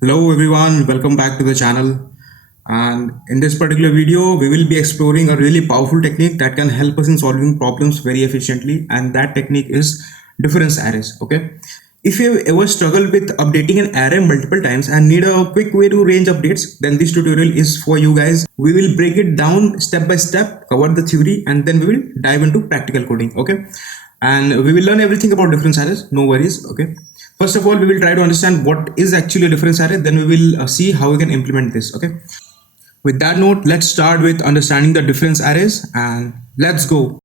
Hello everyone, welcome back to the channel. And in this particular video, we will be exploring a really powerful technique that can help us in solving problems very efficiently. And that technique is difference arrays. Okay. If you have ever struggled with updating an array multiple times and need a quick way to range updates, then this tutorial is for you guys. We will break it down step by step, cover the theory, and then we will dive into practical coding. Okay. And we will learn everything about difference arrays. No worries. Okay. First of all, we will try to understand what is actually a difference array. Then we will see how we can implement this. Okay. With that note, let's start with understanding the difference arrays and let's go.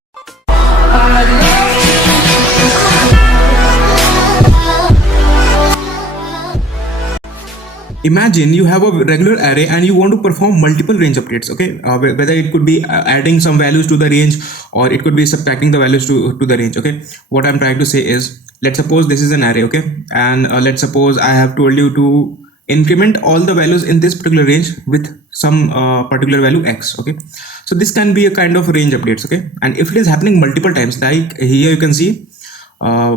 Imagine you have a regular array and you want to perform multiple range updates. Okay, whether it could be adding some values to the range or it could be subtracting the values to the range. Okay, what I'm trying to say is, let's suppose this is an array. Okay, and let's suppose I have told you to increment all the values in this particular range with some particular value x. Okay, so this can be a kind of range updates. Okay, and if it is happening multiple times, like here you can see,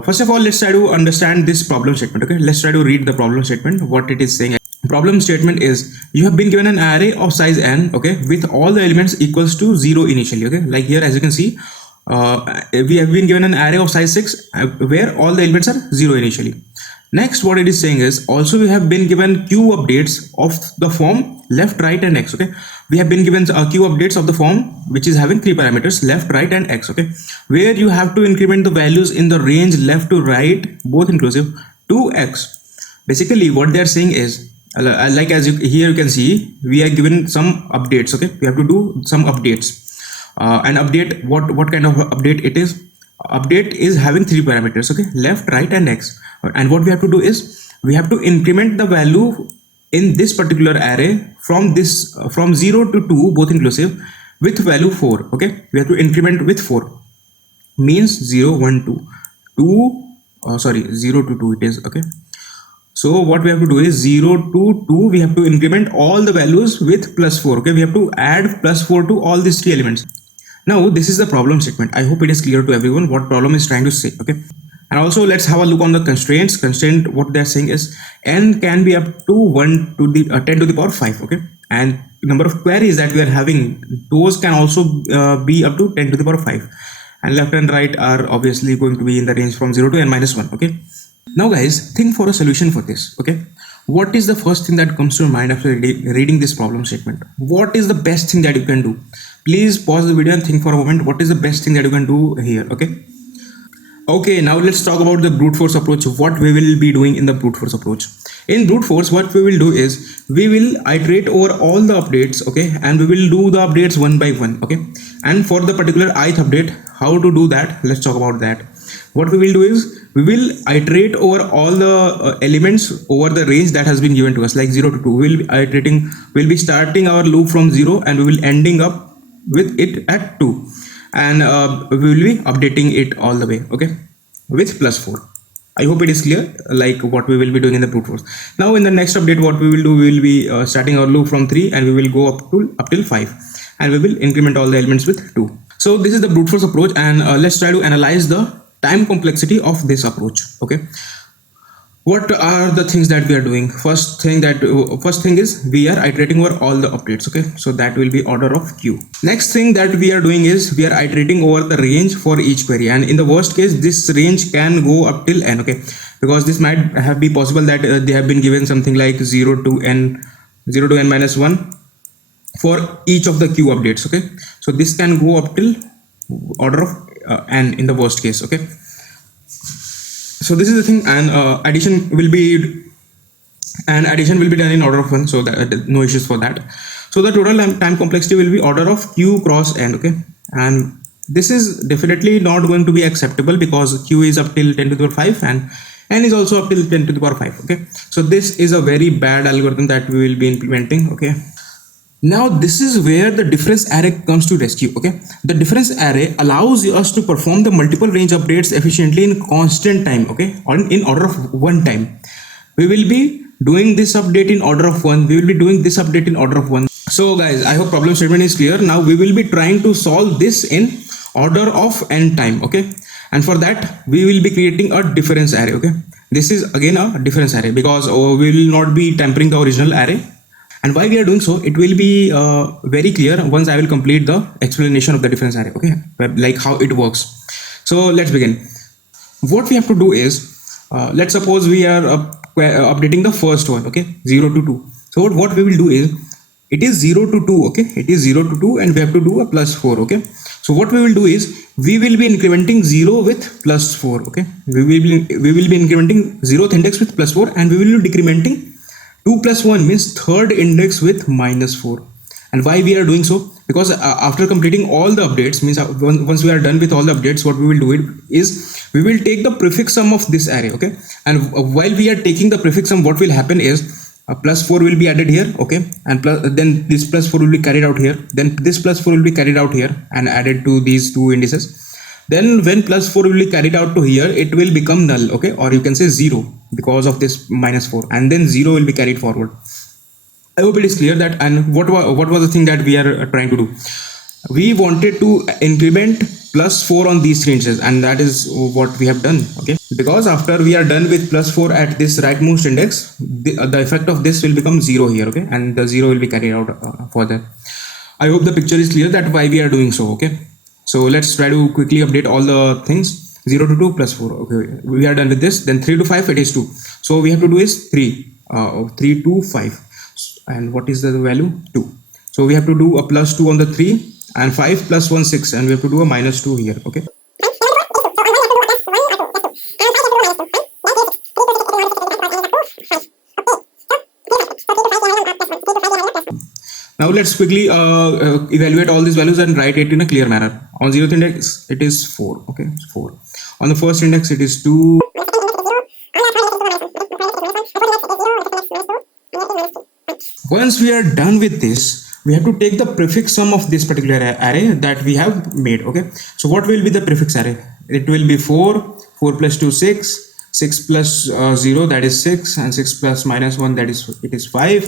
first of all, let's try to understand this problem statement. Okay, let's try to read the problem statement, what it is saying. Problem statement is, you have been given an array of size n, okay, with all the elements equals to 0 initially. Okay, like here as you can see, we have been given an array of size 6 where all the elements are 0 initially. Next, what it is saying is, also we have been given q updates of the form left, right and x. Okay, we have been given q updates of the form which is having 3 parameters, left, right and x. Okay, where you have to increment the values in the range left to right, both inclusive, to x. Basically what they are saying is, like as here you can see, we are given some updates. Okay, we have to do some updates. And update, what kind of update it is? Update is having 3 parameters. Okay, left, right and x. And what we have to do is, we have to increment the value in this particular array from 0 to 2, both inclusive, with value 4. Okay, we have to increment with 4, means 0 1 2 0 to 2 it is. Okay, so what we have to do is 0 to 2, we have to increment all the values with plus 4. Okay, we have to add plus 4 to all these 3 elements. Now this is the problem statement. I hope it is clear to everyone what problem is trying to say. Okay, and also let's have a look on the constraints. Constraint, what they're saying is, n can be up to 1 to the 10 to the power 5. Okay, and number of queries that we are having, those can also be up to 10 to the power 5, and left and right are obviously going to be in the range from 0 to n minus 1. Okay, now guys, think for a solution for this. Okay, what is the first thing that comes to your mind after reading this problem statement? What is the best thing that you can do? Please pause the video and think for a moment, what is the best thing that you can do here? Okay, now let's talk about the brute force approach, what we will be doing in the brute force approach. In brute force, what we will do is, we will iterate over all the updates. Okay, and we will do the updates one by one. Okay, and for the particular ith update, how to do that, let's talk about that. What we will do is, we will iterate over all the elements over the range that has been given to us, like 0 to 2. We will be iterating, we'll be starting our loop from 0 and we will ending up with it at 2, and we will be updating it all the way. Okay, with plus 4. I hope it is clear, like what we will be doing in the brute force. Now in the next update, what we will do, we will be starting our loop from 3 and we will go up till 5, and we will increment all the elements with 2. So this is the brute force approach, and let's try to analyze the time complexity of this approach. Okay, what are the things that we are doing? First thing is, we are iterating over all the updates. Okay, so that will be order of q. Next thing that we are doing is, we are iterating over the range for each query, and in the worst case, this range can go up till n. Okay, because this might have be possible that they have been given something like 0 to n minus 1 for each of the q updates. Okay, so this can go up till order of n in the worst case. Okay, so this is the thing, and addition will be done in order of 1, so that no issues for that. So the total time complexity will be order of q cross n. Okay, and this is definitely not going to be acceptable, because q is up till 10 to the power 5 and n is also up till 10 to the power 5. Okay, so this is a very bad algorithm that we will be implementing. Okay, now this is where the difference array comes to rescue. Okay, the difference array allows us to perform the multiple range updates efficiently in constant time. Okay, or in order of 1 time. We will be doing this update in order of 1, we will be doing this update in order of 1. So guys, I hope problem statement is clear. Now we will be trying to solve this in order of n time. Okay, and for that we will be creating a difference array. Okay, This is again a difference array because we will not be tampering the original array. And why we are doing so, it will be very clear once I will complete the explanation of the difference array, okay, like how it works. So let's begin. What we have to do is, let's suppose we are updating the first one, okay, 0 to 2. So what we will do is, it is 0 to 2, okay, it is 0 to 2 and we have to do a plus 4, okay. So what we will do is, we will be incrementing 0 with plus 4, okay. We will be incrementing 0th index with plus 4 and we will be decrementing 2 plus 1 means third index with minus 4. And why we are doing so? Because after completing all the updates, means once we are done with all the updates, what we will do it is, we will take the prefix sum of this array, okay. And while we are taking the prefix sum, what will happen is, plus 4 will be added here, okay, and then this plus 4 will be carried out here, then this plus 4 will be carried out here and added to these two indices. Then when plus 4 will be carried out to here, it will become null, okay, or you can say 0 because of this minus 4, and then 0 will be carried forward. I hope it is clear that. And what was the thing that we are trying to do? We wanted to increment plus 4 on these three indices, and that is what we have done, okay. Because after we are done with plus 4 at this rightmost index, the effect of this will become 0 here, okay, and the 0 will be carried out further. I hope the picture is clear that why we are doing so, okay. So let's try to quickly update all the things. 0 to 2 plus 4, okay, we are done with this. Then 3 to 5, it is 2. So we have to do is 3 to 5, and what is the value? 2. So we have to do a plus 2 on the 3, and 5 plus 1 6, and we have to do a minus 2 here, okay. Now let's quickly evaluate all these values and write it in a clear manner. On 0th index, it is 4, okay, 4. On the first index, it is 2. Once we are done with this, we have to take the prefix sum of this particular array that we have made, okay. So what will be the prefix array? It will be 4 plus 2 6, 6 plus 0, that is 6, and 6 plus minus 1, that is, it is 5,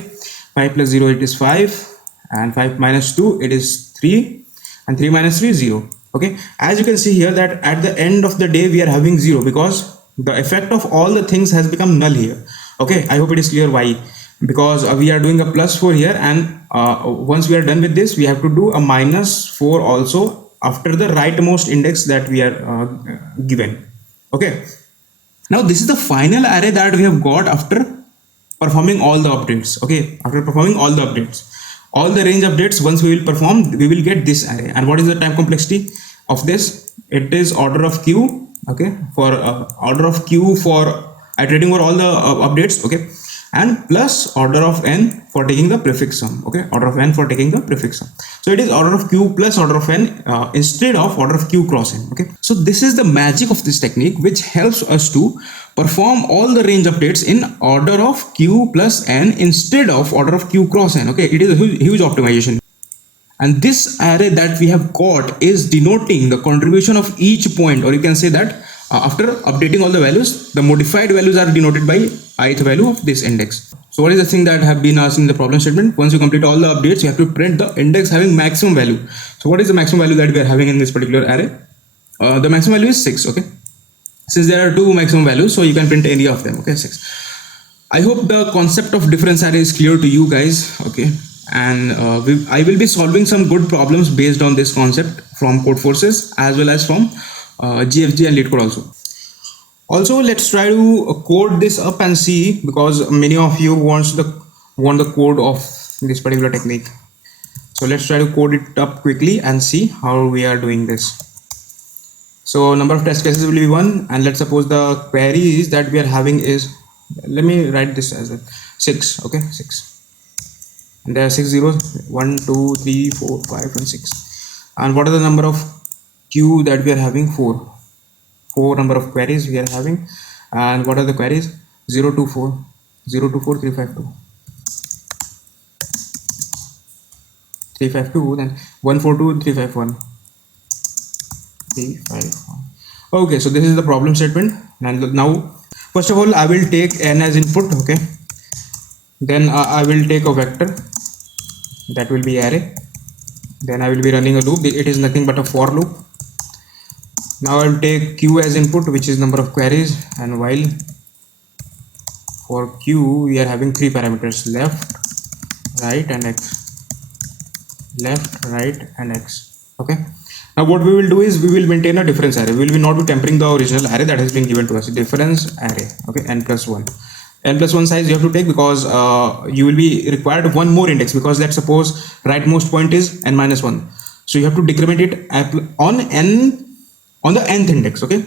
5 plus 0, it is 5, and 5 minus 2, it is 3, and 3 minus 3 is 0, okay. As you can see here that at the end of the day we are having 0 because the effect of all the things has become null here, okay. I hope it is clear why. Because we are doing a plus 4 here, and once we are done with this, we have to do a minus 4 also after the rightmost index that we are given, okay. Now this is the final array that we have got after performing all the updates, okay. After performing all the updates, all the range updates, once we will perform, we will get this array. And what is the time complexity of this? It is order of q, okay, for order of q for iterating over all the updates, okay, and plus order of n for taking the prefix sum, okay, order of n for taking the prefix sum. So it is order of q plus order of n instead of order of q cross n, okay. So this is the magic of this technique, which helps us to perform all the range updates in order of q plus n instead of order of q cross n, okay. It is a huge optimization. And this array that we have got is denoting the contribution of each point, or you can say that after updating all the values, the modified values are denoted by ith value of this index. So what is the thing that have been asked in the problem statement? Once you complete all the updates, you have to print the index having maximum value. So what is the maximum value that we are having in this particular array? The maximum value is 6, okay. Since there are two maximum values, so you can print any of them, okay, 6. I hope the concept of difference array is clear to you guys, okay. And I will be solving some good problems based on this concept from Codeforces as well as from GFG and LeetCode also. Also, let's try to code this up and see, because many of you want the code of this particular technique. So let's try to code it up quickly and see how we are doing this. So number of test cases will be 1, and let's suppose the queries that we are having is, let me write this as a 6, okay, 6. And there are 6 zeros, 1 2 3 4 5 and 6. And what are the number of queue that we are having? 4 number of queries we are having. And what are the queries? 0 to 4 352 352, then 142 351 351. Okay, so this is the problem statement. And now first of all I will take n as input, okay. Then I will take a vector that will be array. Then I will be running a loop. It is nothing but a for loop. Now I will take q as input, which is number of queries, and while for q we are having three parameters: left, right and x. Left, right and x. Okay, now what we will do is we will maintain a difference array. We will not be tempering the original array that has been given to us. Difference array, okay, n plus 1. N plus 1 size you have to take because you will be required one more index, because let's suppose rightmost point is n minus 1, so you have to decrement it on n, on the nth index. Okay,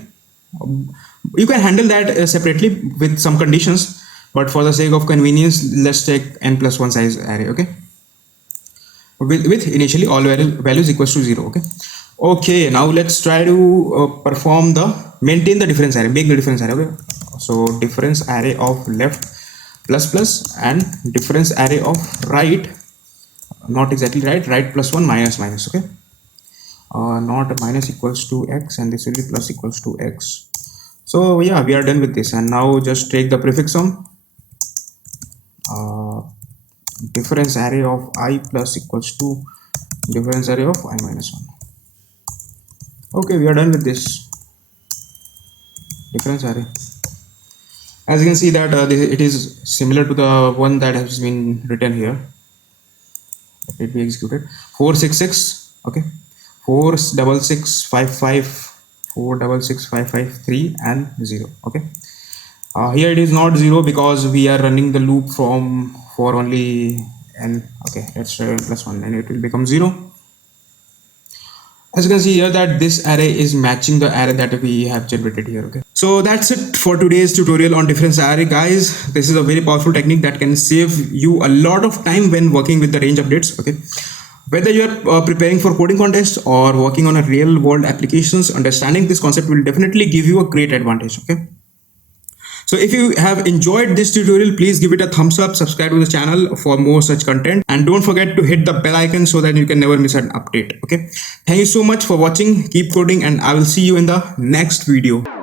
you can handle that separately with some conditions, but for the sake of convenience let's take n plus 1 size array. Okay, with initially all values equals to 0. Okay, now let's try to maintain the difference array, make the difference array. Okay, so difference array of left plus plus and difference array of right, not exactly right plus 1 minus minus. Okay, not minus equals to x and this will be plus equals to x. So yeah, we are done with this, and now just take the prefix sum. Difference array of I plus equals to difference array of I minus 1. Okay, we are done with this difference array. As you can see that it is similar to the one that has been written here. Let it be executed. 466. Okay, 46655, 46655 and 0. Okay, here it is not 0 because we are running the loop for only n. Okay, let's try plus 1 and it will become 0. As you can see here that this array is matching the array that we have generated here. Okay, so that's it for today's tutorial on difference array, guys. This is a very powerful technique that can save you a lot of time when working with the range updates. Okay, whether you are preparing for coding contests or working on a real world applications, understanding this concept will definitely give you a great advantage. Okay, so if you have enjoyed this tutorial, please give it a thumbs up, subscribe to the channel for more such content, and don't forget to hit the bell icon so that you can never miss an update. Okay, thank you so much for watching. Keep coding and I will see you in the next video.